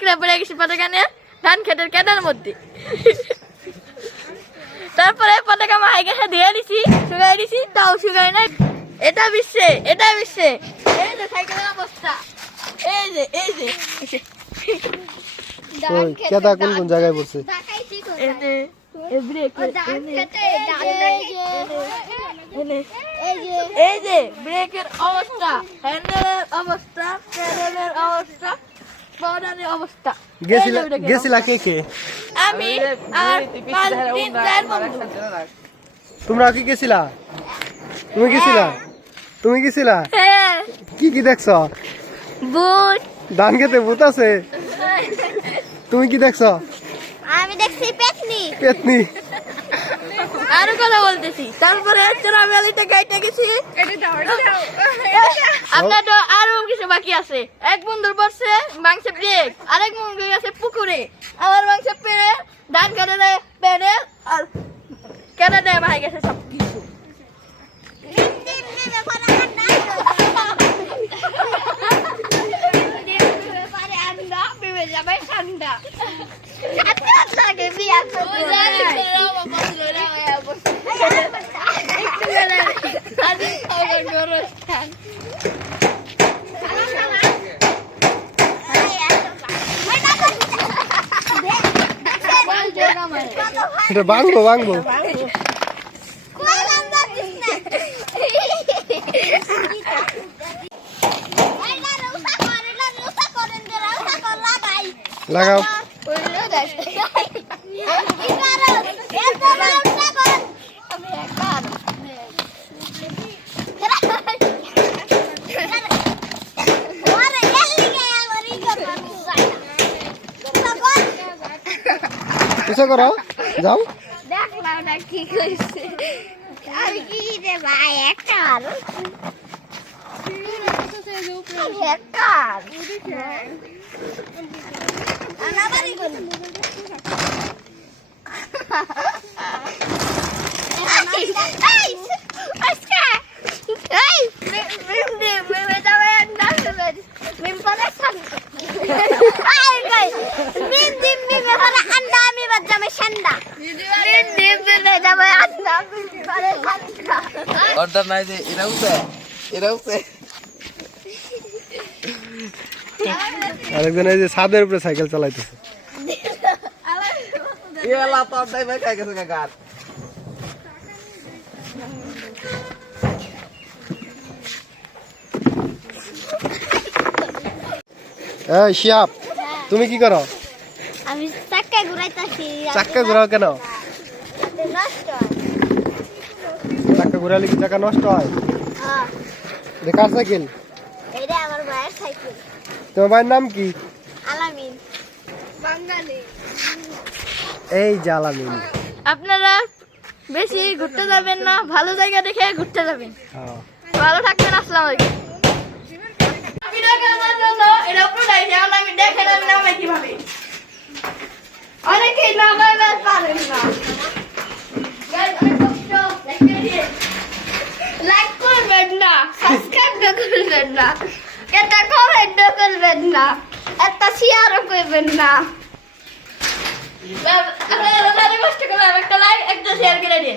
করে পড়ে গেছি পতাকানে ধান খেতের কেদার মধ্যে। তারপরে পতাকা মাই গেছে দিয়ে দিছি, শুকাই দিছি, তাও শুকাই নাই। এটা বিশ্বে এই যে সাইকেলের অবস্থা, এই যে কেদা কোন কোন জায়গায় পড়ছে? এই যে ব্রেকের অবস্থা, হ্যান্ডেলের অবস্থা, প্যাডেলের অবস্থা, বর্ডারের অবস্থা। গেছিলা কে কে? আমি আর 5-3-4 বন্ধু। তোমরা কি গেছিলা? তুমি গেছিলা? হ্যাঁ, কি দেখছ? বুট। ধান খেতে ভূত আছে? তুমি কি দেখছ? আমি দেখছি পেতনি। আরো কথা বলতেছি। তারপরে চোরাবালিতে গাইতে গেছি। আপনার তো আরো কিছু বাকি আছে। এক বন্ধুর পড়ছে মাংসের ব্রেক, আরেক বন্ধুর আছে পুকুরে, আমার মাংসের পেড়ে, ধান কেটে দেয় পেড়ে, আর কেটে দেয় ভাই গেছে সব কিছু। এটা ভাঙবো লাগাও। কিছু করো, যাও। দেখলাম না কি কইছে, আমি কি রে ভাই একটা আরেকজন এই যে ছাদের উপরে সাইকেল চালাইতেছে। এই শিয়াব, তুমি কি করো? আমি চাক্কা ঘুরাইতাছি। চাক্কা ঘুরাও কেন? নষ্ট চাক্কা ঘুরালে কি চাকা নষ্ট হয়? কার সাইকেল? এটা আমার ভাইয়ের সাইকেল। তোমার ভাইয়ের নাম কি? আলামিন, বাঙালি। এই যে আলামিন। আপনারা বেশি ঘুরতে যাবেন না, ভালো জায়গা দেখে ঘুরতে যাবেন। ভালো থাকবেন, আসসালামু আলাইকুম। ভিডিও করার জন্য এটা পুরাই যেমন আমি দেখেন আমি নামাই কিভাবে, অনেকেই নামাইতে পারেন না। লাইক করবেন না, সাবস্ক্রাইব করবেন না, এটা কমেন্ট করবেন না, এটা শেয়ারও করবেন না। আপনারা কষ্ট করে একটা লাইক একটা শেয়ার করে দিন।